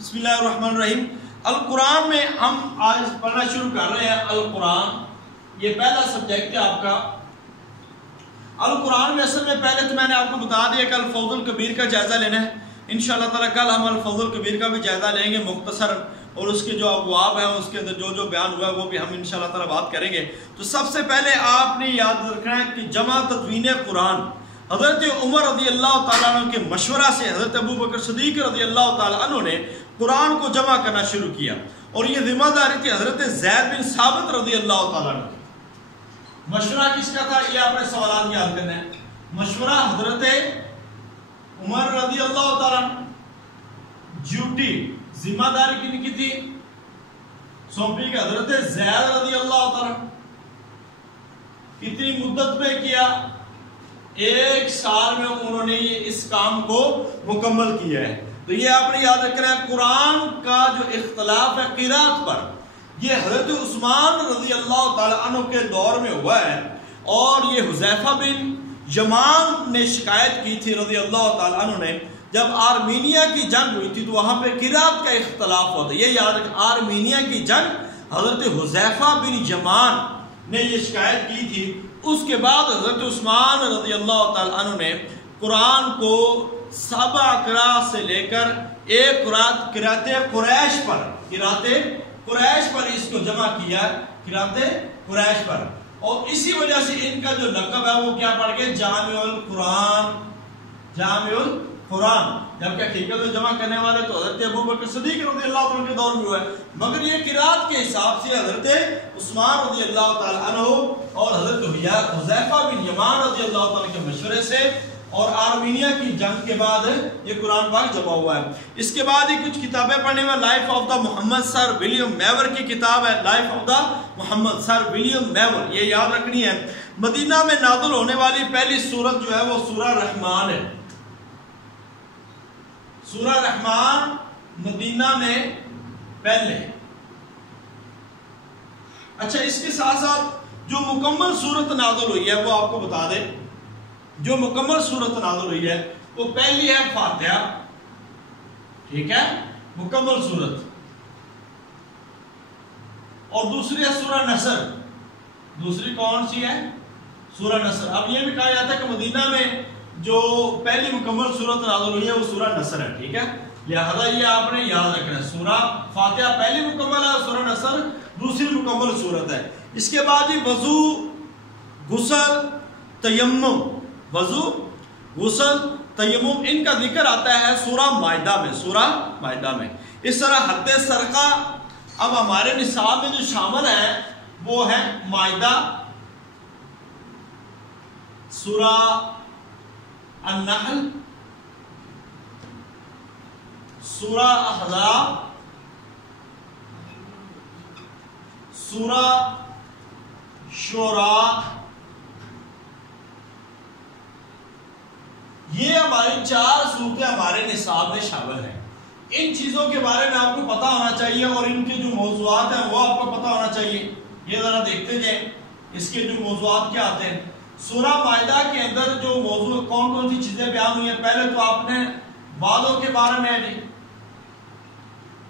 بسم اللہ الرحمن الرحیم۔ القرآن میں ہم آج پڑھنا شروع کر رہے ہیں القرآن، یہ پہلا سبجیکٹ ہے آپ کا۔ القرآن میں اصل میں پہلے تو میں نے آپ کو بتا دیا کہ الفوز الکبیر کا جائزہ لینا ہے۔ انشاءاللہ تعالیٰ کل ہم الفوز الکبیر کا بھی جائزہ لیں گے مختصر، اور اس کے جو ابواب ہیں اس کے اندر جو بیان ہوا ہے وہ بھی ہم انشاءاللہ تعالیٰ بات کریں گے۔ تو سب سے پہلے آپ نے یاد رکھنا ہے کہ جمع تدوین قرآن حضرت عمر رضی اللہ تعالیٰ عنہ کے مشورہ سے حضرت ابو بکر صدیق رضی اللہ تعالیٰ عنہ نے قرآن کو جمع کرنا شروع کیا، اور یہ ذمہ داری تھی حضرت زید بن ثابت رضی اللہ تعالیٰ عنہ کی۔ مشورہ کس کا تھا یہ آپ نے سوالات یاد کرنا ہے۔ مشورہ حضرت عمر رضی اللہ تعالیٰ عنہ، ڈیوٹی ذمہ داری کن کی تھی؟ سونپی کہ حضرت زید رضی اللہ تعالیٰ عنہ۔ کتنی مدت میں کیا؟ 1 سال میں انہوں نے اس کام کو مکمل کیا ہے۔ تو یہ آپ نے یاد رکھنا ہے، قرآن کا جو اختلاف ہے قرات پر، یہ حضرت عثمان رضی اللہ تعالیٰ عنہ کے دور میں ہوا ہے، اور یہ حذیفہ بن یمان نے شکایت کی تھی رضی اللہ تعالیٰ عنہ نے، جب آرمینیا کی جنگ ہوئی تھی تو وہاں پہ قرات کا اختلاف ہوتا ہے۔ یہ یاد رکھنا، آرمینیا کی جنگ حضرت حذیفہ بن یمان نے یہ شکایت کی تھی۔ اس کے بعد حضرت عثمان رضی اللہ تعالیٰ عنہ نے قرآن کو 7 قرات سے لے کر 1 قرات قریش پر اس کو جمع کیا، قرات قریش پر، اور اسی وجہ سے ان کا جو لقب ہے وہ کیا پڑ گئے؟ جامع القرآن، جامع القرآن، جبکہ حقیقت میں جمع کرنے والے تو حضرت ابو بکر صدیق رضی اللہ عنہ کے دور میں ہوا ہے، مگر یہ قرات کے حساب سے حضرت عثمان رضی اللہ تعالیٰ عنہ اور حضرت حذیفہ بن یمان رضی اللہ تعالیٰ کے مشورے سے اور آرمینیا کی جنگ کے بعد یہ قرآن پاک جمع ہوا ہے۔ اس کے بعد ہی کچھ کتابیں پڑھنے میں، life of the Muhammad Sir William Muir کی کتاب ہے، life of the Muhammad Sir William Muir, یہ یاد رکھنی ہے۔ مدینہ میں نازل ہونے والی پہلی سورت جو ہے وہ سورہ رحمان ہے۔ سورہ رحمان مدینہ میں پہلے۔ اچھا، اس کے ساتھ ساتھ جو مکمل سورت نازل ہوئی ہے وہ آپ کو بتا دیں۔ جو مکمل سورت نازل ہوئی ہے وہ پہلی ہے فاتحہ، ٹھیک ہے، مکمل سورت، اور دوسری ہے سورہ نصر۔ دوسری کون سی ہے؟ سورہ نصر۔ اب یہ بھی کہا جاتا ہے کہ مدینہ میں جو پہلی مکمل سورت نازل ہوئی ہے وہ سورہ نصر ہے، ٹھیک ہے، لہذا یہ آپ نے یاد رکھنا ہے۔ سورہ فاتحہ پہلی مکمل ہے، سورہ نصر دوسری مکمل سورت ہے۔ اس کے بعد ہی وضو، غسل، تیمم، وضو، غسل، تیمم، ان کا ذکر آتا ہے سورہ مائدہ میں، سورہ مائدہ میں۔ اس طرح حد سرقہ اب ہمارے نصاب میں جو شامل ہے وہ ہے مائدہ، سورہ النحل، سورہ احزاب، سورہ شعراء۔ یہ ہماری 4 صورتیں ہمارے نصاب میں شامل ہیں۔ ان چیزوں کے بارے میں آپ کو پتا ہونا چاہیے، اور ان کے جو موضوعات ہیں وہ آپ کو پتا ہونا چاہیے۔ یہ ذرا دیکھتے جائیں اس کے جو موضوعات کیا آتے ہیں۔ سورہ مائدہ کے اندر جو موضوع کون کون سی چیزیں بیان ہوئی ہیں؟ پہلے تو آپ نے بالوں کے بارے میں جی،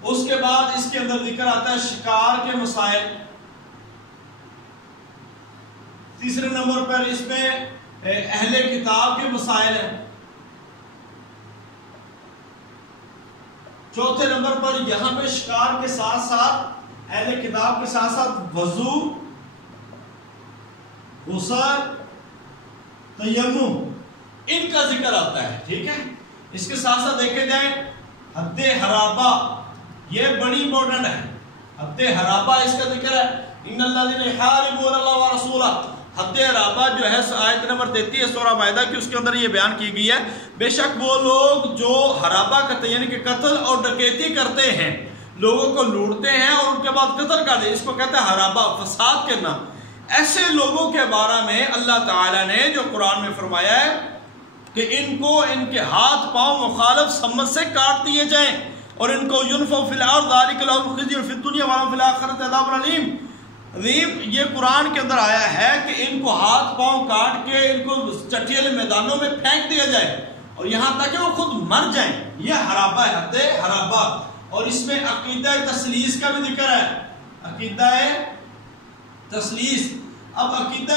اس کے بعد اس کے اندر ذکر آتا ہے شکار کے مسائل، تیسرے نمبر پر اس میں اہل کتاب کے مسائل ہیں، چوتھے نمبر پر یہاں پہ شکار کے ساتھ ساتھ اہل کتاب کے ساتھ ساتھ وضو، غسل، تیمم، ان کا ذکر آتا ہے، ٹھیک ہے۔ اس کے ساتھ ساتھ دیکھے جائیں حد حرابہ، یہ بڑی امپورٹنٹ ہے۔ حد حرابہ اس کا ذکر ہے، ان الذین یحاربون اللہ ورسولہ۔ حد حرابہ جو ہے آیت نمبر 33 سورہ مائدہ کی، اس کے اندر یہ بیان کی گئی ہے، بے شک وہ لوگ جو حرابہ کرتے ہیں، یعنی کہ قتل اور ڈکیتی کرتے ہیں، لوگوں کو لوٹتے ہیں اور ان کے بعد قتل کر دیں، اس کو کہتے ہیں حرابہ، فساد کرنا۔ ایسے لوگوں کے بارے میں اللہ تعالیٰ نے جو قرآن میں فرمایا ہے کہ ان کو ان کے ہاتھ پاؤں مخالف سمت سے کاٹ دیے جائیں، اور ان کو ينفوا فی الارض ذلک لهم خزي فی الدنیا ولهم فی الآخرۃ عذاب علیم۔ عظیم، یہ قرآن کے اندر آیا ہے کہ ان کو ہاتھ پاؤں کاٹ کے ان کو چٹی والے میدانوں میں پھینک دیا جائے، اور یہاں تک کہ وہ خود مر جائیں۔ یہ حرابہ ہے، حد حرابہ، اور اس میں عقیدہ تثلیث کا بھی ذکر ہے، عقیدہ تثلیث۔ اب عقیدہ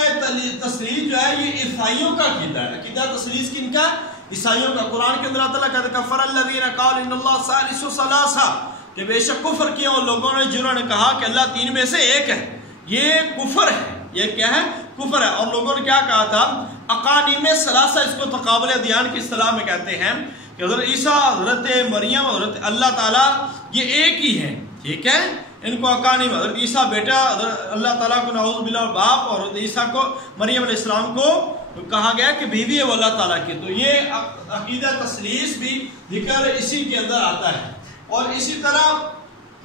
تثلیث جو ہے یہ عیسائیوں کا عقیدہ ہے۔ عقیدہ تثلیث کن کا؟ عیسائیوں کا۔ قرآن کے اندر اللہ تعالیٰ کہتے ہیں کفر الذین قالوا ان اللہ ثالث ثلاثہ، کہ بے شک کفر کیا ان لوگوں نے جنہوں نے کہا کہ اللہ تین میں سے ایک ہے۔ یہ کفر ہے، یہ کیا ہے؟ کفر ہے۔ اور لوگوں نے کیا کہا تھا؟ اقانیم ثلاثہ، اس کو تقابل ادیان کی اصطلاح میں کہتے ہیں کہ حضرت عیسیٰ، حضرت مریم، حضرت اللہ تعالیٰ یہ ایک ہی ہیں، ٹھیک ہے؟ ان کو اقانیم، حضرت عیسیٰ بیٹا، حضرت اللہ تعالیٰ کو نعوذ باللہ باپ، اور حضرت عیسیٰ کو، مریم علیہ السلام کو کہا گیا کہ بیوی ہے وہ اللہ تعالیٰ کی۔ تو یہ عقیدہ تثلیث بھی ذکر اسی کے اندر آتا ہے۔ اور اسی طرح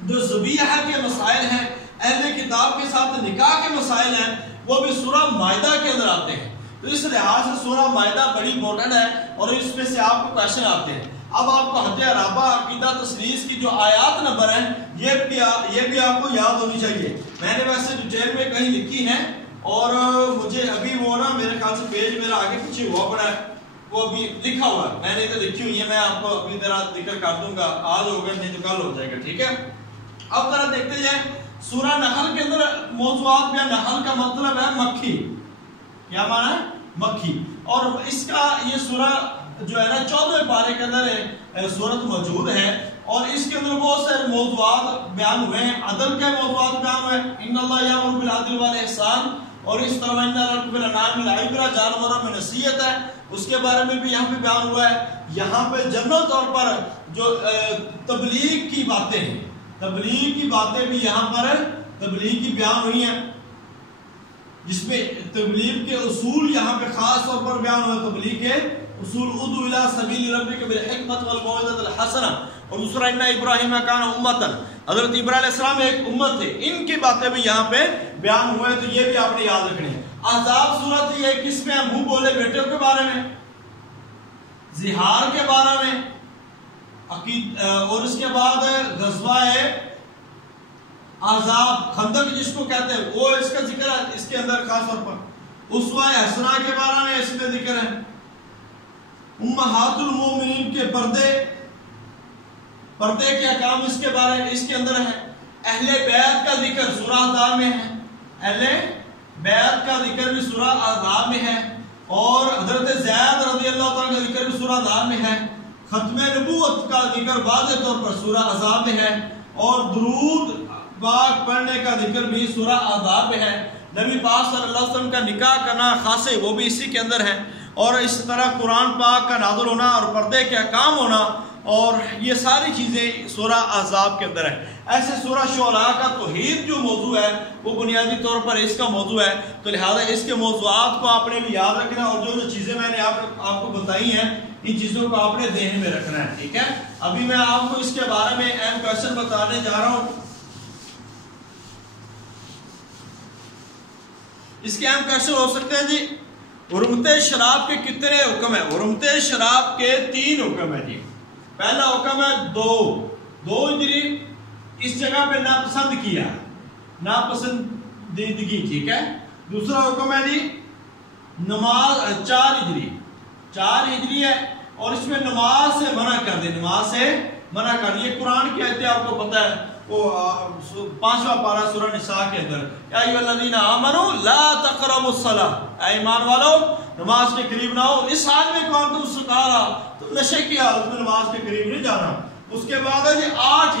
جو ذبیحہ کے مسائل ہیں، اہل کتاب کے ساتھ نکاح کے مسائل ہیں، وہ بھی سورہ مائدہ کے اندر آتے ہیں۔ تو اس لحاظ سے سورہ مائدہ بڑی امپورٹنٹ ہے، اور اس میں سے آپ کو کویشچن آتے ہیں۔ اب آپ کو حد عرابہ عقیدہ تثلیث کی جو آیات نمبر ہیں یہ بھی آپ کو یاد ہونی چاہیے۔ میں نے ویسے ڈیٹیل میں کہیں لکھی ہے، اور مجھے ابھی وہ نا میرے خیال سے پیج میرا آگے پیچھے ہوا پڑا ہے، وہ ابھی لکھا ہوا ہے، میں نے تو لکھی ہوئی ہے، میں آپ کو اپنی طرح ذکر کر دوں گا، آج ہوگا نہیں تو کل ہو جائے گا، ٹھیک ہے؟ اب ذرا دیکھتے جائیں سورہ نحل کے اندر موضوعات میں، نحل کا مطلب ہے مکھی، کیا معنی ہے؟ مکھی۔ اور اس کا یہ سورہ جو ہے نا 14 پارے کے اندر سورت موجود ہے، اور اس کے اندر بہت سے موضوعات بیان ہوئے ہیں، عدل کے موضوعات بیان ہوئے ہیں، ان اللہ یامر بالعدل والاحسان، اور اس طرح ان لکم فی الانعام لعبرۃ، جانوروں میں نصیحت ہے، اس کے بارے میں بھی یہاں پہ بیان ہوا ہے۔ یہاں پہ جنرل طور پر جو تبلیغ کی باتیں ہیں، تبلیغ کی باتیں بھی یہاں پر تبلیغ کی بیان ہوئی ہیں، جس میں تبلیغ کے اصول یہاں پہ خاص طور پر بیان ہوئے، تبلیغ کے اصول، ادعو الی سبیل ربک بالحکمۃ والموعظۃ الحسنہ، اور دوسرا ان ابراہیم کان امۃ، حضرت ابراہیم علیہ السلام ایک امت تھے، ان کی باتیں بھی یہاں پہ بیان ہوئے، تو یہ بھی آپ نے یاد رکھنی ہے۔ احزاب سورت یہ کس میں؟ منہ بولے بیٹوں کے بارے میں، زہار کے بارے میں، اور اس کے بعد غزوہ احزاب، خندق جس کو کہتے ہیں، وہ اس کا ذکر ہے اس کے اندر خاص طور پر۔ اسوہ حسنہ کے بارے میں اس میں ذکر ہے، امہات المومنین کے پردے کے احکام اس کے بارے میں اس کے اندر ہے۔ اہل بیت کا ذکر سورہ احزاب میں ہے، اہل بیت کا ذکر بھی سورہ احزاب میں ہے، اور حضرت زید رضی اللہ تعالیٰ کا ذکر بھی سورہ احزاب میں ہے، ختم نبوت کا ذکر واضح طور پر سورہ احزاب میں ہے، اور درود پاک پڑھنے کا ذکر بھی سورہ احزاب میں ہے، نبی پاک صلی اللہ علیہ وسلم کا نکاح کرنا خاصے وہ بھی اسی کے اندر ہے، اور اس طرح قرآن پاک کا نازل ہونا اور پردے کے احکام ہونا، اور یہ ساری چیزیں سورہ احزاب کے اندر ہے۔ ایسے سورہ شعراء کا توحید جو موضوع ہے وہ بنیادی طور پر اس کا موضوع ہے، تو لہذا اس کے موضوعات کو آپ نے بھی یاد رکھنا، اور جو چیزیں میں نے آپ کو بتائی ہیں ان چیزوں کو آپ نے ذہن میں رکھنا ہے، ٹھیک ہے؟ ابھی میں آپ کو اس کے بارے میں اہم کویشچن بتانے جا رہا ہوں۔ اس کے اہم کویشچن ہو سکتے ہیں جی، حرمت شراب کے کتنے حکم ہیں؟ حرمت شراب کے 3 حکم ہیں جی۔ پہلا حکم ہے 2 ہجری، اس جگہ پہ ناپسند کیا، ناپسندیدگی، ٹھیک ہے؟ دوسرا حکم ہے جی نماز 4 ہجری ہے، اور اس میں نماز سے منع کر دے، نماز سے منع کر دے۔ یہ قرآن کی آیت آپ کو پتہ ہے، وہ 5واں پارہ سورہ نساء کے اندر، یا ایھا الذین آمنوا لا تقربوا الصلاۃ، اے ایمان والو نماز کے قریب نہ ہو، اس حال میں کون تم سکارا، تم نشے کی حالت میں نماز کے قریب نہیں جانا۔ اس کے بعد ہے جی 8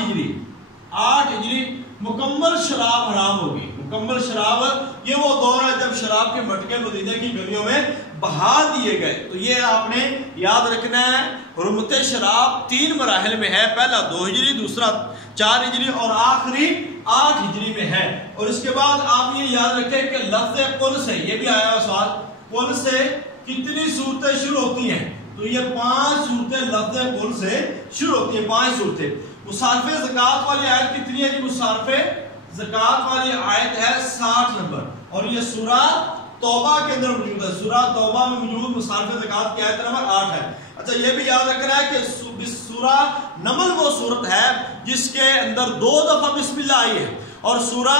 ہجری مکمل شراب حرام ہوگی۔ مکمل شراب یہ وہ دور ہے جب شراب کے مٹکے مدینہ کی گلیوں میں بہا دیے گئے، تو یہ آپ نے یاد رکھنا ہے۔ حرمت شراب 3 مراحل میں ہے، پہلا 2 ہجری، دوسرا 4 ہجری، اور آخری 8 ہجری میں ہے۔ اور اس کے بعد آپ یہ یاد رکھیں کہ لفظ قل سے، یہ بھی آیا ہوا سوال، قل سے کتنی صورتیں شروع ہوتی ہیں؟ تو یہ 5 صورتیں لفظ قل سے شروع ہوتی ہیں، 5 صورتیں۔ مصارف زکوٰۃ والی آیت کتنی ہے جی؟ مصارف زکوٰۃ والی آیت ہے 60 نمبر، اور یہ سورہ توبہ کے اندر موجود ہے، سورہ توبہ میں موجود مصارف زکوٰۃ کی آیت نمبر 8 ہے۔ اچھا یہ بھی یاد رکھنا ہے کہ سورہ نمل وہ صورت ہے جس کے اندر 2 دفعہ بسم اللہ آئی ہے، اور سورہ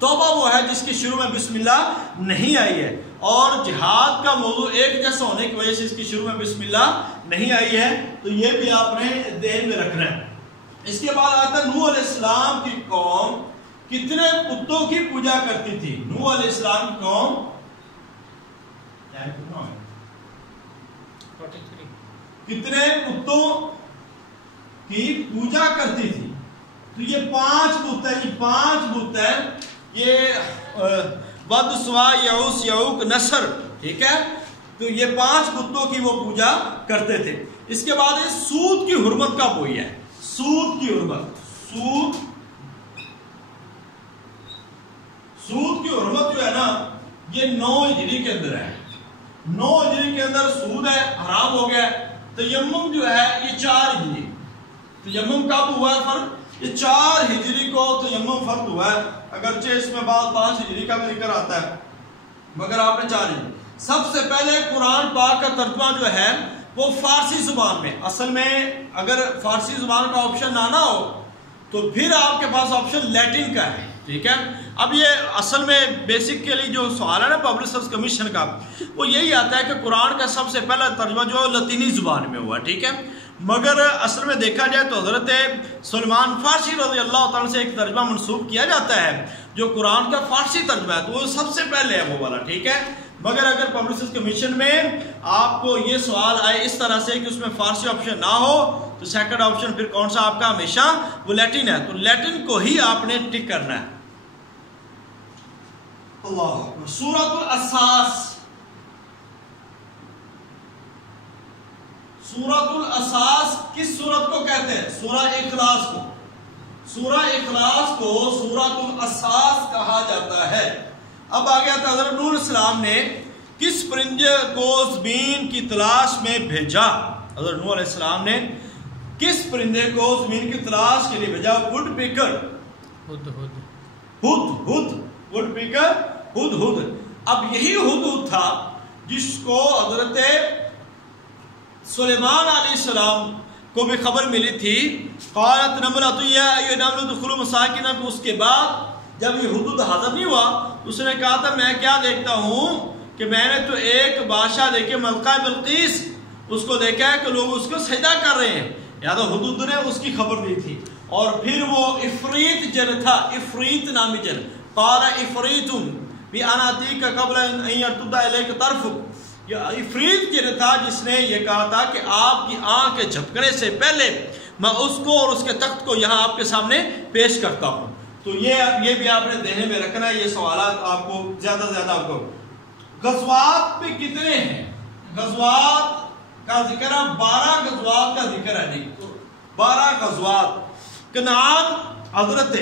توبہ وہ ہے جس کے شروع میں بسم اللہ نہیں آئی ہے، اور جہاد کا موضوع ایک جیسا ہونے کی وجہ سے اس کی شروع میں بسم اللہ نہیں آئی ہے، تو یہ بھی آپ نے ذہن میں رکھنا ہے۔ اس کے بعد آتا ہے نوح علیہ السلام کی قوم کتنے بتوں کی پوجا کرتی تھی. نوح علیہ السلام کی قوم کتنے بتوں کی پوجا کرتی تھی. تو یہ 5 بت ہیں، یہ 5 بت ہیں، یہ ود، سوا، یعوس، یعوق، نصر، ٹھیک ہے. تو یہ 5 بتوں کی وہ پوجا کرتے تھے. اس کے بعد یہ سود کی حرمت کب ہوئی ہے؟ سود کی حرمت، سود کی حرمت جو ہے نا یہ 9 ہجری کے اندر ہے. 9 ہجری کے اندر سود ہے، حرام ہو گیا. تیمم جو ہے یہ 4 ہجری. تیمم کب ہوا ہے فرض؟ یہ 4 ہجری کو تیمم فرض ہوا ہے، اگرچہ اس میں بعد 5 ہجری کا بھی ذکر آتا ہے، مگر آپ نے 4 ہجری. سب سے پہلے قرآن پاک کا ترجمہ جو ہے وہ فارسی زبان میں. اصل میں اگر فارسی زبان کا آپشن نہ ہو تو پھر آپ کے پاس آپشن لیٹن کا ہے، ٹھیک ہے. اب یہ اصل میں بیسیکلی جو سوال ہے نا پبلک سروس کمیشن کا، وہ یہی آتا ہے کہ قرآن کا سب سے پہلا ترجمہ جو ہے لاطینی زبان میں ہوا، ٹھیک ہے. مگر اصل میں دیکھا جائے تو حضرت سلیمان فارسی رضی اللہ تعالیٰ سے ایک ترجمہ منسوب کیا جاتا ہے جو قرآن کا فارسی ترجمہ ہے، تو وہ سب سے پہلے ہے وہ والا، ٹھیک ہے. مگر اگر پبلک سروس کمیشن میں آپ کو یہ سوال آئے اس طرح سے کہ اس میں فارسی آپشن نہ ہو تو سیکنڈ آپشن پھر کون سا آپ کا؟ ہمیشہ وہ لیٹن ہے. تو لیٹن کو ہی آپ نے ٹک کرنا ہے. اللہ. سورۃ الاساس، سورۃ الاساس کس سورت کو کہتے ہیں؟ سورہ اخلاص کو. سورہ اخلاص کو سورۃ الاساس کہا جاتا ہے. اب آگے آتا ہے حضرت نوح علیہ السلام نے کس پرندے کو زمین کی تلاش میں بھیجا؟ حضرت نوح علیہ السلام نے کس پرندے کو زمین کی تلاش کے لیے بھیجا؟ وڈ پیکر، وڈ پیکر، ہدہد. اب یہی ہدہد تھا جس کو حضرت سلیمان علیہ السلام کو بھی خبر ملی تھی. قالت نملۃ یا ایھا النملۃ ادخلوا مساکنکم. اس کے بعد جب یہ ہدہد حاضر نہیں ہوا اس نے کہا تھا میں کیا دیکھتا ہوں کہ میں نے تو ایک بادشاہ دیکھے ملکہ بلقیس، اس کو دیکھا ہے کہ لوگ اس کو سجدہ کر رہے ہیں. یا تو ہدہد نے اس کی خبر دی تھی. اور پھر وہ افریت جن تھا، افریت نامی جن. قال افریت بأنا آتیک قبل ان یرتد الیک طرفک. یہ افریت جن تھا جس نے یہ کہا تھا کہ آپ کی آنکھ کے جھپکنے سے پہلے میں اس کو اور اس کے تخت کو یہاں آپ کے سامنے پیش کرتا ہوں. تو یہ بھی آپ نے ذہن میں رکھنا ہے. یہ سوالات آپ کو زیادہ سے زیادہ آپ کو. غزوات پہ کتنے ہیں؟ غزوات کا ذکر ہے، 12 غزوات کا ذکر ہے جی. 12 غزوات. کنعان حضرت،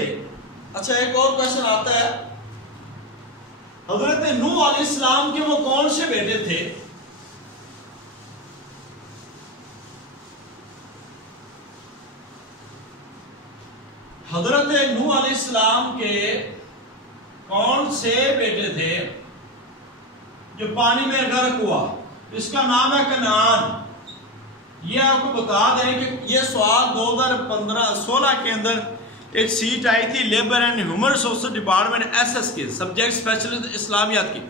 اچھا ایک اور کوشچن آتا ہے، حضرت نوح علیہ السلام کے وہ کون سے بیٹے تھے؟ حضرت نوح علیہ السلام کے کون سے بیٹے تھے جو پانی میں غرق ہوا؟ اس کا نام ہے کنعان. یہ آپ کو بتا دیں کہ یہ سوال 2015-16 کے اندر ایک سیٹ آئی تھی labour and human resources department S کی، سبجیکٹ اسپیشلسٹ اسلامیات کی.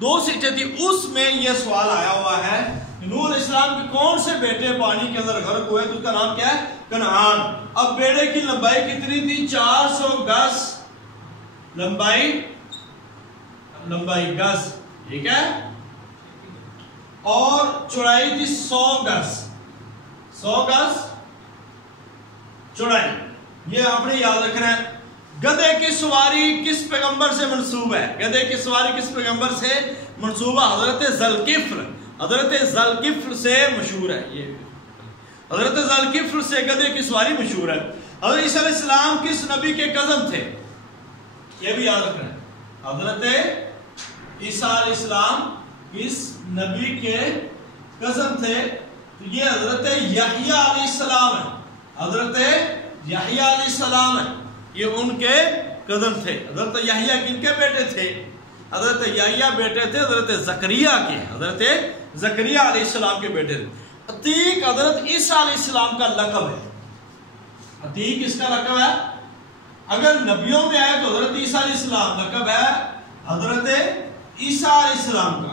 2 سیٹیں تھی، اس میں یہ سوال آیا ہوا ہے نوح علیہ السلام کے کون سے بیٹے پانی کے اندر غرق ہوئے؟ تو اس کا نام کیا ہے؟ کنعان. اب بیڑے کی لمبائی کتنی تھی؟ 400 گز لمبائی گز، ٹھیک ہے، اور چوڑائی تھی 100 گز. 100 گز چوڑائی. یہ آپ نے یاد رکھنا ہے. گدھے کی سواری کس پیغمبر سے منسوب ہے؟ گدھے کی سواری کس پیغمبر سے منسوب ہے؟ حضرت ذوالکفل. حضرت ذوالکفل سے مشہور ہے. یہ حضرت ذوالکفل سے گدھے کی سواری مشہور ہے. حضرت عیسیٰ علیہ السلام کس نبی کے کزن تھے؟ یہ بھی یاد رکھنا ہے. حضرت عیسیٰ علیہ السلام کس نبی کے کزن تھے؟ تو یہ حضرت یحییٰ علیہ السلام ہے. حضرت یحییٰ علیہ السلام ہے، یہ ان کے کزن تھے. حضرت یحییٰ کن کے بیٹے تھے؟ حضرت یحییٰ بیٹے تھے حضرت زکریا کے. حضرت زکریا علیہ السلام کے بیٹے تھے. عتیق حضرت عیسیٰ علیہ السلام کا لقب ہے. عتیق اس کا لقب ہے. اگر نبیوں میں آئے تو حضرت عیسیٰ علیہ السلام لقب ہے حضرت عیسیٰ علیہ السلام کا.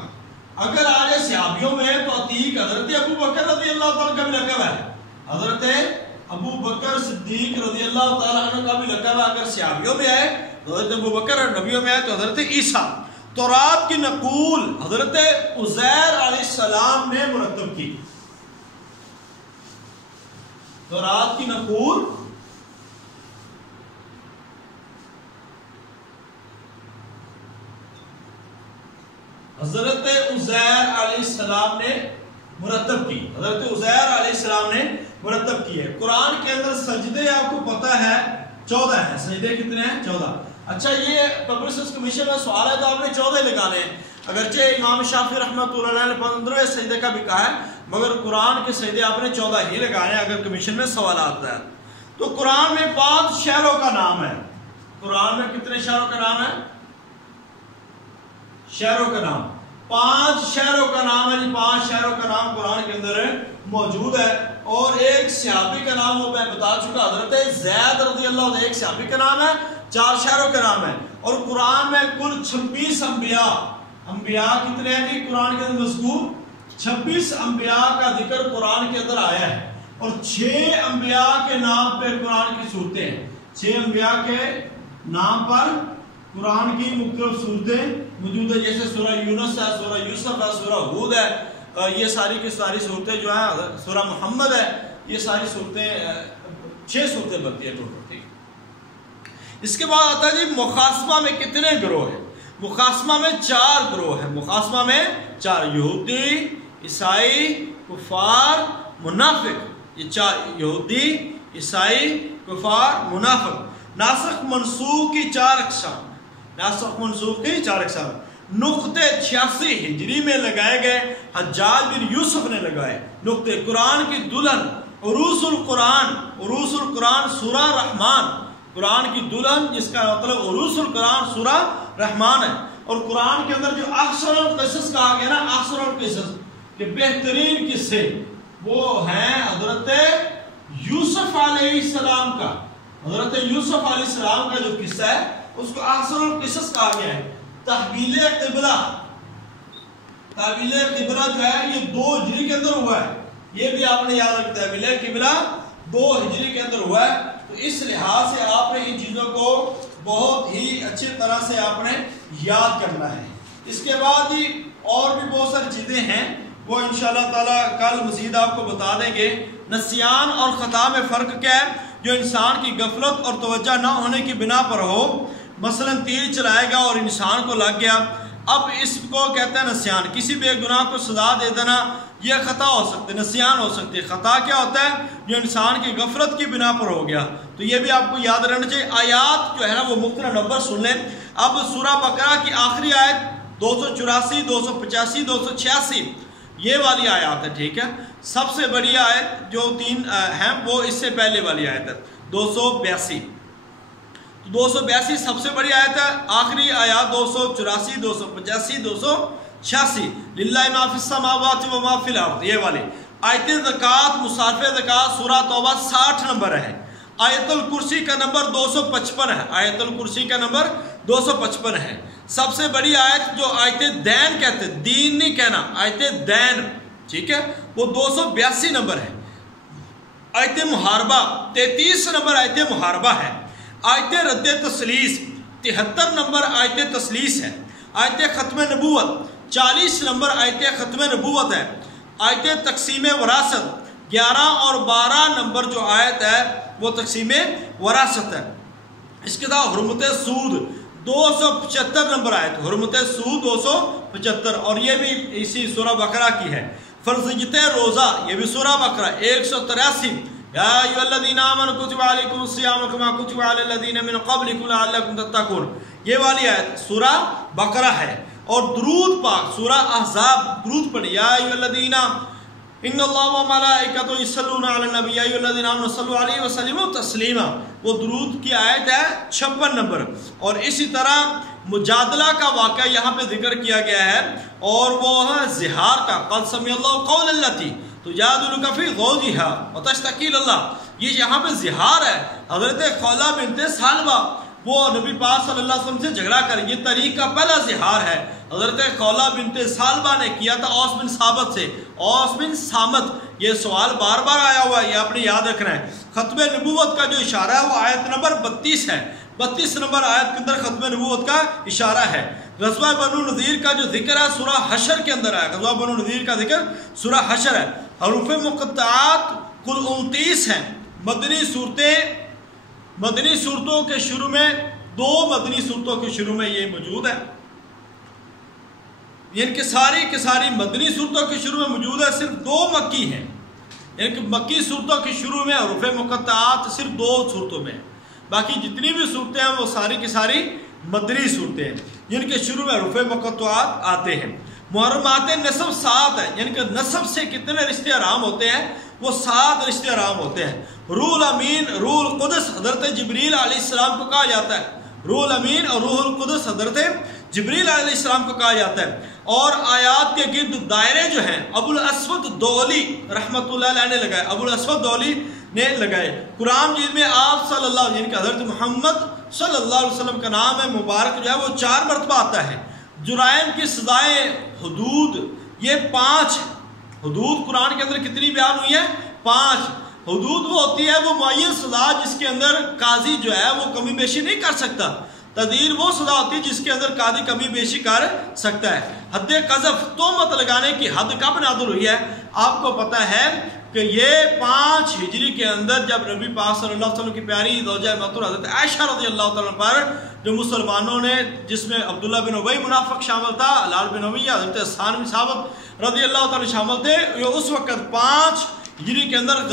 اگر آج صحابیوں میں تو عتیق حضرت ابو بکر رضی اللہ تعالیٰ کا بھی لقب ہے. حضرت ابو بکر صدیق رضی اللہ تعالیٰ عنہ کا بھی لقب ہے. اگر صحابیوں میں آئے تو حضرت ابو بکر، اور نبیوں میں آئے تو حضرت عیسیٰ. تورات کی نقول حضرت عزیر علیہ السلام نے مرتب کی. تورات کی نقول حضرت عزیر علیہ السلام نے مرتب کی. حضرت عزیر علیہ السلام نے مرتب کی ہے. قرآن کے اندر سجدے آپ کو پتہ ہے 14 ہیں. سجدے کتنے ہیں؟ 14. اچھا یہ پبلک سرچ کمیشن میں سوال ہے تو آپ نے 14 لگانے ہیں. اگرچہ امام شافعی رحمۃ اللہ علیہ نے 15ویں سجدے کا بھی کہا ہے، مگر قرآن کے سجدے آپ نے 14 ہی لگانے ہیں اگر کمیشن میں سوالات ہے. تو قرآن میں 5 شہروں کا نام ہے. قرآن میں کتنے شہروں کا نام ہے؟ شہروں کا نام 5 شہروں کا نام ہے جی. 5 شہروں کا نام قرآن کے اندر موجود ہے. اور ایک صحابی کا نام وہ میں بتا چکا حضرت زید رضی اللہ عنہ، ایک صحابی کا نام ہے. 4 شہروں کا نام ہے. اور قرآن میں کل 26 انبیاء کتنے ہیں جی قرآن کے اندر مذکور؟ 26 انبیاء کا ذکر قرآن کے اندر آیا ہے. اور 6 انبیاء کے نام پہ قرآن کی صورتیں ہیں. 6 انبیاء کے نام پر قرآن کی مختلف صورتیں موجود ہے. جیسے سورہ یونس ہے، سورہ یوسف ہے، سورہ ہود ہے. یہ ساری کی ساری صورتیں جو ہیں، سورہ محمد ہے، یہ ساری صورتیں 6 صورتیں بنتی ہیں ٹوٹل. ٹھیک. اس کے بعد آتا ہے جی مخاصمہ میں کتنے گروہ ہیں؟ مخاصمہ میں 4 گروہ ہیں. مخاصمہ میں 4، یہودی، عیسائی، کفار، منافق. یہ 4 یہودی، عیسائی، کفار، منافق. ناسخ منسوخ کی 4 اقسام. ناسخ منسوخ کی 4 اقسام. نقطے 86 ہجری میں لگائے گئے، حجاج بن یوسف نے لگائے. نقطے قرآن کی دلہن، عروس القرآن. عروس القرآن سورہ رحمان. قرآن کی دلہن جس کا مطلب عروس القرآن سورہ رحمان ہے. اور قرآن کے اندر جو احسن القصص کہا گیا نا، احسن القصص کہ بہترین قصے، وہ ہیں حضرت یوسف علیہ السلام کا. حضرت یوسف علیہ السلام کا جو قصہ ہے اس کو احسن القصص کہا گیا ہے. تحویل قبلہ، تحویل قبلہ جو ہے یہ 2 ہجری کے اندر ہوا ہے. یہ بھی آپ نے یاد رکھنا ہے. تحویل قبلہ 2 ہجری کے اندر ہوا ہے. تو اس لحاظ سے آپ نے ان چیزوں کو بہت ہی اچھی طرح سے آپ نے یاد کرنا ہے. اس کے بعد ہی اور بھی بہت ساری چیزیں ہیں، وہ انشاءاللہ تعالیٰ کل مزید آپ کو بتا دیں گے. نسیان اور خطا میں فرق کیا ہے؟ جو انسان کی غفلت اور توجہ نہ ہونے کی بنا پر ہو، مثلا تیر چلائے گا اور انسان کو لگ گیا، اب اس کو کہتے ہیں نسیان. کسی بے گناہ کو سزا دے دینا یہ خطا ہو سکتے، نسیان ہو سکتے. خطا کیا ہوتا ہے؟ جو انسان کی غفلت کی بنا پر ہو گیا. تو یہ بھی آپ کو یاد رہنا چاہیے. آیات جو ہے نا وہ مختلف نمبر سن لیں. اب سورہ بقرہ کی آخری آیت 284، 285، 286 یہ والی آیات ہے. ٹھیک ہے. سب سے بڑی آیت جو 3 ہیں وہ اس سے پہلے والی آیت ہے 282. 282 سب سے بڑی آیت ہے. آخری آیات 284، 285، 286. للہ ما فی السماوات و ما فی الارض یہ والی آیت زکوٰۃ، مصارف زکوٰۃ سورہ توبہ 60 نمبر ہے. آیت الکرسی کا نمبر 255 ہے. آیت الکرسی کا نمبر 255 ہے. سب سے بڑی آیت جو آیت دین کہتے ہیں، دین نہیں کہنا، آیت دین، ٹھیک ہے، وہ 282 نمبر ہے. آیت محاربہ 33 نمبر آیت محاربہ ہے. آیت رد تسلیس 73 نمبر آیت تسلیس ہے. آیت ختم نبوت 40 نمبر آیت ختم نبوت ہے. آیت تقسیم وراثت 11 اور 12 نمبر جو آیت ہے وہ تقسیم وراثت ہے. اس کے ساتھ حرمت سود 275 نمبر آیت، حرمت سود 275، اور یہ بھی اسی سورہ بقرہ کی ہے. فرضیت روزہ یہ بھی سورہ بقرہ 183. یا ایھا الذین آمنوا کتب علیکم الصیام کما کتب علی الذین من قبلکم لعلکم تتقون یہ والی آیت سورہ بقرہ ہے. اور درود پاک سورہ احزاب درود پڑھی، یا ایھا الذین ان اللہ و ملائکۃ یصلون علی النبی یا ایھا الذین آمنوا صلوا علیہ وسلموا تسلیما وہ درود کی آیت ہے 56 نمبر. اور اسی طرح مجادلہ کا واقعہ یہاں پہ ذکر کیا گیا ہے، اور وہ ہے زہار کا. قد سمع اللہ قول التی تجادلک فی زوجہا وتشتکی الی اللہ یہ یہاں پہ زہار ہے. حضرت خولہ بنت ثعلبہ وہ نبی پاک صلی اللہ علیہ وسلم سے جھگڑا کر، یہ طریق کا پہلا زہار ہے. حضرت خولہ بنت ثعلبہ نے کیا تھا اوس بن ثابت سے. اوس بن صامت یہ سوال بار بار آیا ہوا ہے، یہ آپ نے یاد رکھنا ہے۔ ختم نبوت کا جو اشارہ ہے وہ آیت نمبر 32 ہے، 32 نمبر آیت کے اندر ختم نبوت کا اشارہ ہے۔ غزوہ بنو نذیر کا جو ذکر ہے سورہ حشر کے اندر ہے، غزوہ بنو نذیر کا ذکر سورہ حشر ہے۔ حروف مقطعات کل 29 ہیں۔ مدنی صورتوں کے شروع میں 2 مدنی صورتوں کے شروع میں یہ موجود ہے، یعنی کہ ساری مدنی صورتوں کے شروع میں موجود ہے، صرف 2 مکی ہیں، یعنی کہ مکی صورتوں کے شروع میں حروف مقطعات صرف 2 صورتوں میں، باقی جتنی بھی صورتیں ہیں وہ ساری کی ساری مدنی صورتیں ہیں، جن کے شروع میں حروف مقطعات آتے ہیں۔ محرمات نسب 7 ہے، یعنی کہ نسب سے کتنے رشتے حرام ہوتے ہیں؟ وہ 7 رشتے حرام ہوتے ہیں۔ روح الامین، روح القدس حضرت جبریل علیہ السلام کو کہا جاتا ہے، روح الامین اور روح القدس حضرت جبریل علیہ السلام کو کہا جاتا ہے۔ اور آیات کے گرد دائرے جو ہیں ابو الاسود دولی رحمۃ اللہ علیہ نے لگائے، ابو الاسود دولی نے لگائے۔ قرآن مجید میں آپ صلی اللہ علیہ وسلم، یعنی کہ حضرت محمد صلی اللہ علیہ وسلم کا نام ہے مبارک جو ہے وہ 4 مرتبہ آتا ہے۔ جرائم کی سزائیں، حدود، یہ 5 حدود قرآن کے اندر کتنی بیان ہوئی ہے؟ 5 حدود وہ ہوتی ہے وہ معین سزا جس کے اندر قاضی جو ہے وہ کمی بیشی نہیں کر سکتا۔ تدیر وہ سزا ہوتی ہے جس کے اندر قاضی کمی بیشی کر سکتا ہے۔ حد قذف، تہمت لگانے کی حد کب نازل ہوئی ہے؟ آپ کو پتہ ہے کہ یہ 5 ہجری کے اندر جب نبی پاک صلی اللہ علیہ وسلم کی پیاری زوجہ مطہورہ حضرت عائشہ رضی اللہ تعالیٰ پر جو مسلمانوں نے، جس میں عبداللہ بن ابی منافق شامل تھا، ہلال بن امیہ، حضرت حسان بن ثابت رضی اللہ تعالیٰ شامل تھے، یہ اس وقت 5 ہجری کے اندر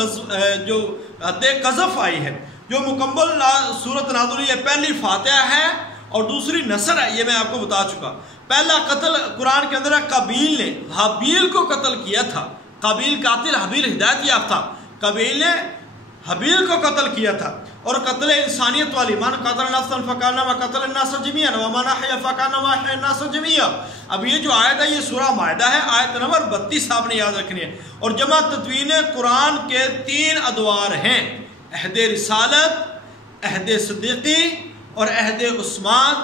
جو حد قذف آئی ہے، جو مکمل صورت نازل ہوئی ہے۔ پہلی فاتحہ ہے اور دوسری نصر ہے، یہ میں آپ کو بتا چکا۔ پہلا قتل قرآن کے اندر قابیل نے حابیل کو قتل کیا تھا، قابیل قاتل، حابیل ہدایت یافتہ، قابیل نے حابیل کو قتل کیا تھا۔ اور قتل انسانیت والی، من قتل نفسا فکانما قتل الناس جميعا ومن احیا فکانما احیا الناس جميعا۔ اب یہ جو آیت ہے یہ سورہ مائدہ ہے، آیت نمبر 32 آپ نے یاد رکھنی ہے۔ اور جمع تدوین قرآن کے 3 ادوار ہیں، عہد رسالت، عہد صدیقی اور عہد عثمان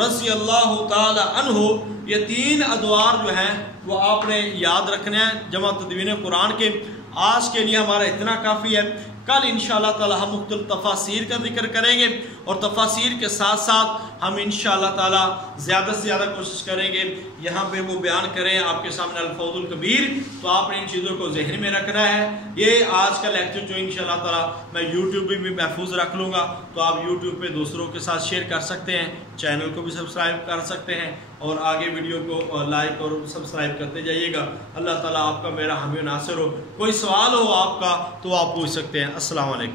رضی اللہ تعالی عنہ۔ یہ 3 ادوار جو ہیں وہ آپ نے یاد رکھنے ہیں جمع تدوین قرآن کے۔ آج کے لیے ہمارا اتنا کافی ہے، کل انشاءاللہ تعالی ہم مختلف تفاسیر کا ذکر کریں گے، اور تفاسیر کے ساتھ ساتھ ہم انشاءاللہ تعالی زیادہ سے زیادہ کوشش کریں گے یہاں پہ وہ بیان کریں آپ کے سامنے الفوز الکبیر۔ تو آپ نے ان چیزوں کو ذہن میں رکھنا ہے۔ یہ آج کا لیکچر جو انشاءاللہ تعالی میں یوٹیوب پہ بھی محفوظ رکھ لوں گا، تو آپ یوٹیوب پہ دوسروں کے ساتھ شیئر کر سکتے ہیں، چینل کو بھی سبسکرائب کر سکتے ہیں، اور آگے ویڈیو کو لائک اور سبسکرائب کرتے جائیے گا۔ اللہ تعالیٰ آپ کا میرا حامی و ناصر ہو۔ کوئی سوال ہو آپ کا تو آپ پوچھ سکتے ہیں۔ السلام علیکم۔